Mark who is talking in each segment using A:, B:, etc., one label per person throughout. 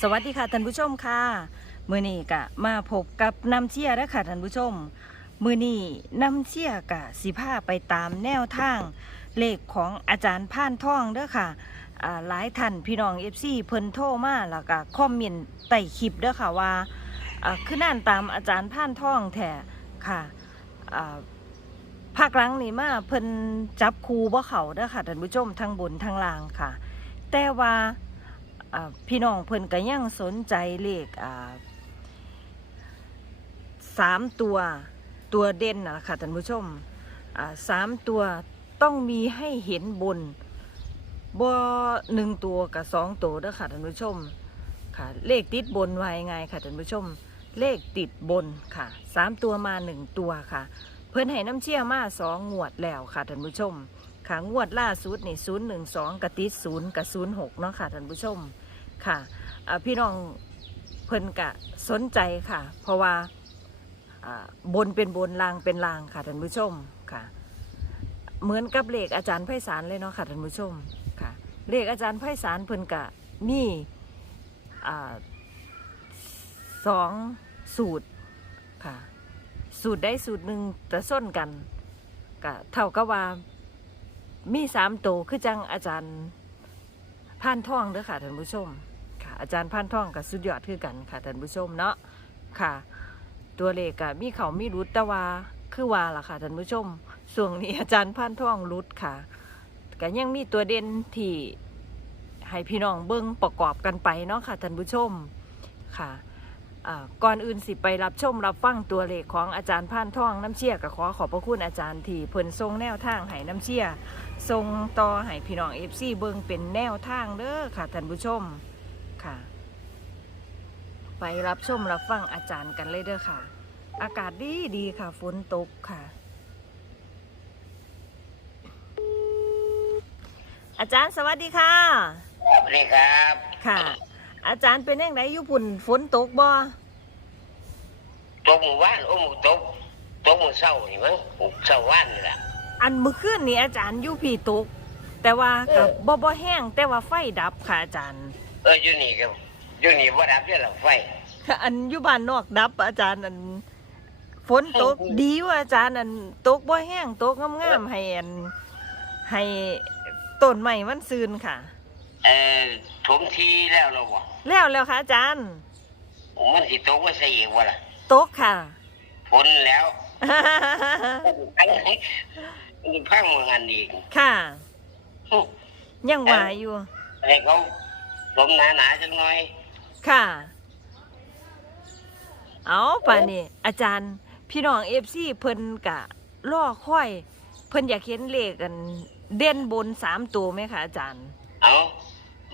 A: สวัสดีค่ะท่านผู้ชมค่ะมือนี้กะมาพบกับน้ำเชี่ยแล้วค่ะท่านผู้ชม มือนี้น้ำเชี่ยกะสิพาไปตามแนวทาง เลขของอาจารย์พานท่องเด้อค่ะหลายท่านพี่น้องเอฟซีเพิ่นโทรมาแล้วก็คอมเมนต์ใต้คลิปเด้อค่ะว่าอ่าคือนั่นตามอาจารย์พานท่องแท้ค่ะอ่าภาคหลังนี่มาเพิ่นจับคูบ่เขาเด้อค่ะท่านผู้ชมทั้งบนทั้งล่างค่ะ แต่ว่า พี่น้องเพิ่นก็ยังสนใจเลขสามตัวตัวเด่นนะคะท่านผู้ชมสามตัวต้องมีให้เห็นบนบ่หนึ่งตัวกับสองตัวเด้อค่ะท่านผู้ชมค่ะเลขติดบนไว้ไงค่ะท่านผู้ชม เลขติดบนค่ะสามตัวมาหนึ่งตัวค่ะ เพิ่นให้น้ำเชี่ยมาสองงวดแล้วค่ะท่านผู้ชมค่ะงวดล่าสุดนี่ศูนย์หนึ่งสองกติดศูนย์กับศูนย์หกเนาะค่ะท่านผู้ชม ค่ะพี่น้องเพิ่นกะสนใจค่ะ เพราะว่าบนเป็นบนลางเป็นลางค่ะท่านผู้ชมค่ะ เหมือนกับเลขอาจารย์ไพศาลเลยเนาะค่ะท่านผู้ชมค่ะ เลขอาจารย์ไพศาลเพิ่นกะมีอสองสูตรค่ะ สูตรได้สูตรหนึ่งแต่ส้นกันกะเท่ากับว่ามีสามตัวคือจังอาจารย์พานท่องเด้อค่ะท่านผู้ชมค่ะ อาจารย์พานท่องกับสุดยอดคือกันค่ะท่านผู้ชมเนาะค่ะ ตัวเลขกะมีเขามีรุดต่ว่าคือว่าล่ะค่ะท่านผู้ชมส่วงนี้อาจารย์พานท่องรุดค่ะก็ยังมีตัวเด่นที่ให้พี่น้องเบิ้งประกอบกันไปเนาะค่ะท่านผู้ชมค่ะก่อนอื่นสิไปรับชมรับฟังตัวเลขของอาจารย์พานท่องน้ำเชี่ยก็ขอขอบพระคุณอาจารย์ที่เพิ่นทรงแนวทางให้น้ำเชี่ยส่งต่อให้พี่น้องเอฟซีเบิงเป็นแนวทางเด้อค่ะท่านผู้ชม ค่ะ ไปรับชมรับฟังอาจารย์กันเลยเด้อค่ะ อากาศดีดีค่ะฝนตกค่ะ อาจารย์สวัสดีค่ะ
B: สวัสดีครับ
A: ค่ะ อาจารย์เป็นยังไงอยู่ปุ่นฝนตกบ่
B: ตกหมู่บ้านโอ้หมู่ตกตกหมู่เศร้านี่มั้งหมู่เศร้าว่านนี่แหละ
A: อันเมื่อคืนนี้อาจารย์อยู่พี่ตก แต่ว่ากับบ่บ่แห้งแต่ว่าไฟดับค่ะอาจารย์
B: เอออยู่นี่ก็อยู่นี่ว่าดับเนี่ยหรอไฟ
A: ค่ะอันอยู่บ้านนอกดับอาจารย์อันฝนตก
B: อืม
A: ดีว่าอาจารย์อันตกบ่แห้งตกงามๆให้อันให้ต้นไม้มันซืนค่ะ
B: เออถมทีแล้วเหราบ่
A: แล้วแล้วค่ะอาจารย์
B: มันสิตกว่าใส่อีกวะล่ะ
A: ตกค่ะ
B: ฝนแล้วพังมันพังมางานอีก
A: ค่ะ
B: ฮึ
A: ยังว่าอยู่
B: ให้เขา สมหนาหนาๆจังหน่อย
A: ค่ะ เอาป่านนี้อาจารย์พี่น้องเอฟซีเพิ่นกะล่อค่อย เพิ่นอยากเห็นเลขกัน เด่นบนสามตัวไหมคะอาจารย์
B: เอา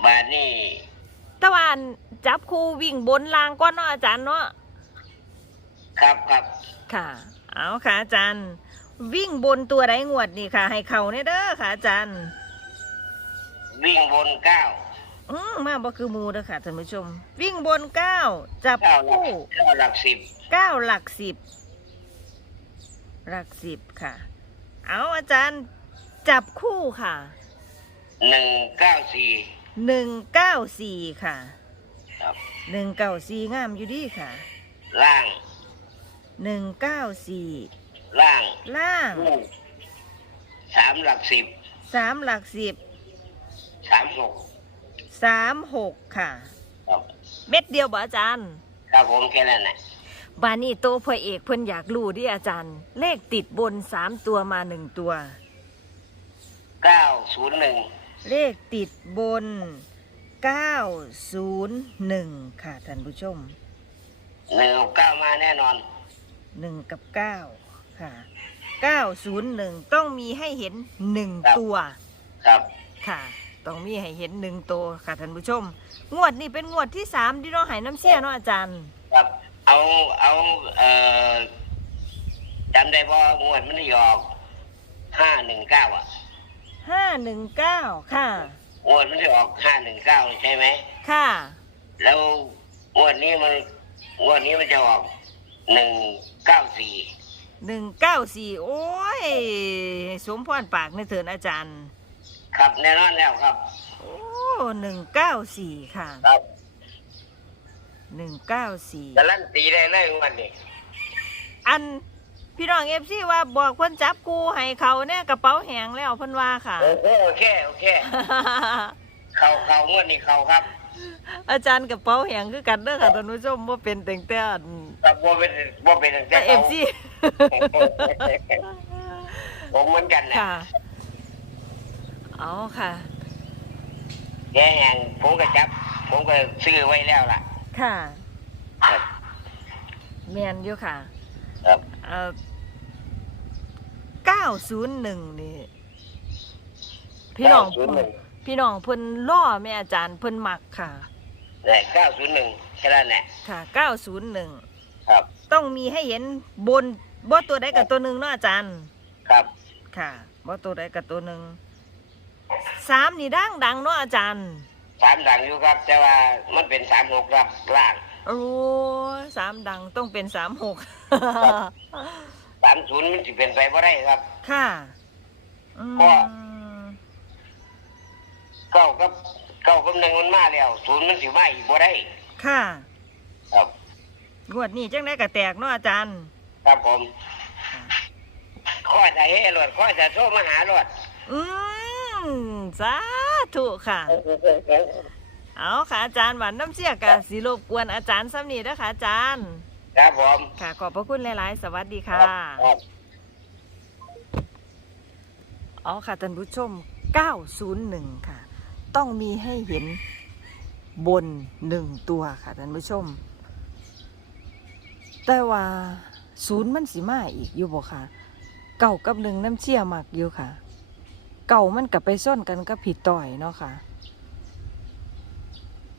B: บาดนี่
A: แตะวันจับคู่วิ่งบนลางก้อนเนาะอาจารย์เนาะ
B: ครับครับ
A: ค่ะ เอาค่ะอาจารย์ วิ่งบนตัวใดงวดนี่ค่ะ ให้เข่าเนี่ยเด้อค่ะอาจารย์
B: วิ่งบนเก้า
A: อืมมาบ่คือหมูเด้อค่ะท่านผู้ชม วิ่งบนเก้าจับ
B: เก้าหลัก
A: คู่
B: เก้าหลักสิบ
A: เก้าหลักสิบหลักสิบค่ะ เอาอาจารย์จับคู่ค่ะ
B: หนึ่งเก้าสี่
A: หนึ่งเก้าสี่ค่ะ
B: ครับ
A: หนึ่งเก้าสี่งามอยู่ดีค่ะ
B: ล่าง
A: หนึ่งเก้าสี่
B: ล่าง
A: ล่าง
B: สามหลักสิบ
A: สามหลักสิบ
B: สามหก
A: สามหกค่ะ
B: ครับ
A: เม็ดเดียวบ่อาจารย์
B: ครับผมแค่นั้นแหละ
A: บานี่โตพระเอกเพิ่นอยากรู้ดิอาจารย์ เลขติดบนสามตัวมาหนึ่งตัว
B: เก้าศูนย์หนึ่ง
A: เลขติดบนเก้าศูนย์หนึ่งค่ะท่านผู้ชม
B: หนึ่งเก้ามาแน่นอน
A: หนึ่งกับเก้าค่ะเก้าศูนย์หนึ่งต้องมีให้เห็นหนึ่ง
B: ครับ
A: ตัว
B: ครับ
A: ค่ะ ต้องมีให้เห็นหนึ่งตัวค่ะท่านผู้ชม งวดนี้เป็นงวดที่สามที่เราใหายน้ำเสียเนาะอาจารย์
B: ครับ เอาเอาเอ่อจำได้ว่างวดมันได้ออกห้าหนึ่งเก้าอะ
A: ห้าหนึ่งเก้าค่ะ
B: งวดมันได้ออกห้าหนึ่งเก้าใช่ไหม
A: ค่ะ
B: แล้วงวดนี้มันงวดนี้มันจะออกหนึ่งเก้าสี่
A: หนึ่งเก้าสี่โอ้ย สมพรปากในเถินอาจารย์
B: ครับแน่นอนแล้วครับ
A: โอ้หนึ่งเก้าสี่ค่ะ
B: ครับ
A: หนึ่งเก้าสี่
B: การันตีได้เลยวันนี้
A: อันพี่น้องเอฟซีว่าบอกเพิ่นจับกูให้เขาเนี่ยกระเป๋าแหงแล้วเพิ่นว่าค่ะ
B: โอเคโอเคโอเค เขาเขางวดนี้เขาครับ
A: อาจารย์กระเป๋าแหงคือกันเด้อค่ะท่านผู้ชมว่าเป็นแต่งแต่
B: แต่บ่เป็นบ่เป็นตั้งแต่
A: เอ
B: เขา
A: ฟซี
B: ผมเหมือนกันนะ
A: ค่ะ เอาค่ะ
B: แกแห่งผมก็จับ ผมก็ซื้อไว้แล้วล่ะ
A: ค่ะ
B: ครับ
A: แมนอยู่ค่ะ
B: ครับ
A: เอ่อเก้าศูนย์หนึ่งนี่ พี่น้อง
B: ศูนย์หนึ่ง
A: พี่น้องเพิ่นล่อแม่อาจารย์เพิ่นมักค่ะ
B: ได้เก้าศูนย์หนึ่งแค่นั้นแหละ
A: ค่ะเก้าศูนย์หนึ่ง
B: ครับ
A: ต้องมีให้เห็นบนบ่ตัวใดกับตัวหนึ่งเนาะอาจารย์
B: ครับ
A: ค่ะบ่ตัวใดกับตัวหนึ่ง สามนี่ดังดังเนาะอาจารย์
B: สามดังอยู่ครับ แต่ว่ามันเป็นสามหกครับล่าง
A: โอ้ยสามดังต้องเป็นสามหก
B: สามศูนย์มันจะเป็นไปบ่ได้ครับ
A: ค่ะอืม
B: เพราะเก้ากับเก้ากับหนึ่งมันมาแล้วศูนย์มันสิมาอีกบ่ได้
A: ค่ะ
B: ครับ
A: งวดนี้จังได้กระแตกเนาะอาจารย์
B: ครับผมข้อจะเฮ้รถข้อจะโทรมาหารถ
A: อืม สาธุค่ะ เอาค่ะอาจารย์หวานน้ำเสียกะสิรบกวนอาจารย์ซ้ำนี่นะคะอาจารย์
B: ครับผม
A: ค่ะ ขอบพระคุณหลายๆ สวัสดีค่ะ
B: ครับ
A: อ๋อค่ะท่านผู้ชม 901 ค่ะ ต้องมีให้เห็นบนหนึ่งตัวค่ะท่านผู้ชม แต่ว่าศูนย์มันสิมาอีกอยู่บ่ค่ะ เก่ากับหนึ่งน้ำเชี่ยมากอยู่ค่ะ เก่ามันกับไปส้นกันกับผิดต่อยเนาะค่ะ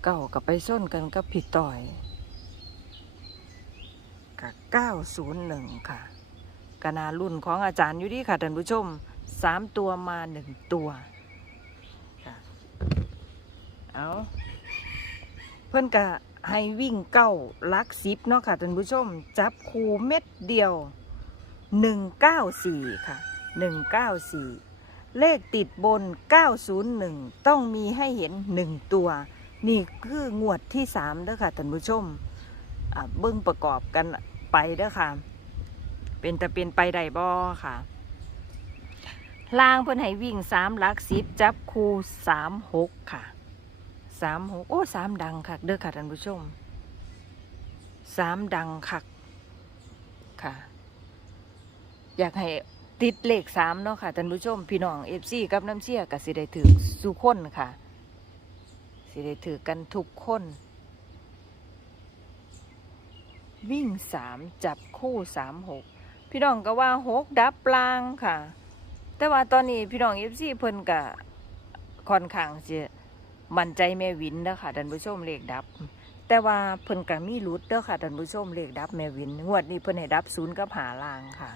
A: เก่ากับไปส้นกันกับผิดต่อยกับ901 ค่ะกนารุ่นของอาจารย์อยู่ดีค่ะท่านผู้ชมสามตัวมาหนึ่งตัวเอาเพื่อนกะให้วิ่งเก้าลักซิปเนาะค่ะท่านผู้ชม จับคูเม็ดเดียวหนึ่งเก้าสี่ค่ะหนึ่งเก้าสี่ เลขติดบน 901 ต้องมีให้เห็นหนึ่งตัว นี่คืองวดที่สามเด้อค่ะท่านผู้ชมเบิ้องประกอบกันไปเด้อค่ะ เป็นแต่เป็นไปได้บ่ค่ะลางเพิ่นให้วิ่งสามลักสิบจับคูสามหกค่ะสามหกโอ้สามดังคักเด้อค่ะท่านผู้ชมสามดังคักค่ะ อยากให้ ติดเลขสามเนาะค่ะท่านผู้ชมพี่น้องเอฟซีกับน้ำเชี่ยกับสิได้ถือสุคนค่ะ สิได้ถือกันทุกคน วิ่งสามจับคู่สามหกพี่น้องก็ว่าหกดับปลางค่ะ แต่ว่าตอนนี้พี่น้องเอฟซีเพิ่นก็ค่อนข้างจะมั่นใจแม่วินเด้อค่ะท่านผู้ชมเลขดับ แต่ว่าเพิ่นก็มีรุดเด้อค่ะท่านผู้ชมเลขดับแม่วิน งวดนี้เพิ่นให้ดับศูนย์กับหาลางค่ะ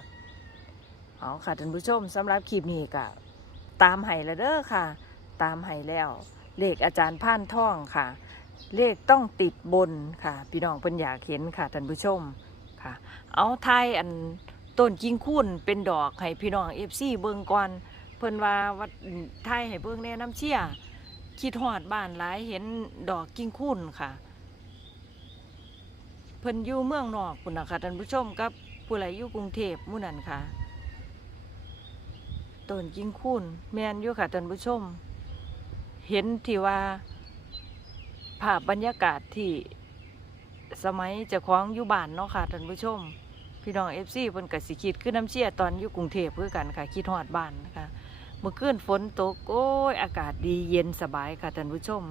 A: เอาค่ะท่านผู้ชมสำหรับคลิปนี้ก็ตามให้แล้วเด้อค่ะ ตามให้แล้ว เลขอาจารย์พ่านท่องค่ะ เลขต้องติดบนค่ะ พี่น้องเพิ่นอยากเห็นค่ะท่านผู้ชมค่ะ เอาไทยอันต้นจิงคุ้นเป็นดอกให้พี่น้องเอฟซีเบิ่งก่อนเพิ่นว่าวัดไทยให้เบิ่งแนะน้ำเชี่ยคิดฮอดบ้านหลายเห็นดอกจิงคุ้นค่ะ เพิ่นอยู่เมืองนอกพุ่นะค่ะท่านผู้ชมกับผู้ใดอยู่กรุงเทพมู่นันค่ะ ต้นจิงคุ้นแม่นอยู่ค่ะท่านผู้ชม เห็นที่ว่า ภาพบรรยากาศที่สมัยจะคล้องอยู่บ้านเนาะค่ะท่านผู้ชม พี่น้องเอฟซีเพิ่นกสิคิดคือน้ำเชี่ยตอนอยู่กรุงเทพคือกันค่ะ คิดฮอดบ้านนะคะเมื่อคืนฝนตกโอ้ยอากาศดีเย็นสบายค่ะท่านผู้ชม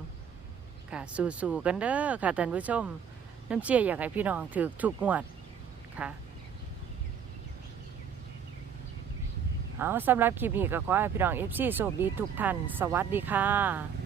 A: ค่ะสู้ๆกันเด้อค่ะท่านผู้ชม น้ำเชี่ยอยากให้พี่น้องถือทุกงวดค่ะ เอาสำหรับคลิปนี้ก็ขอให้พี่น้องเอฟซีโชคดีทุกท่าน สวัสดีค่ะ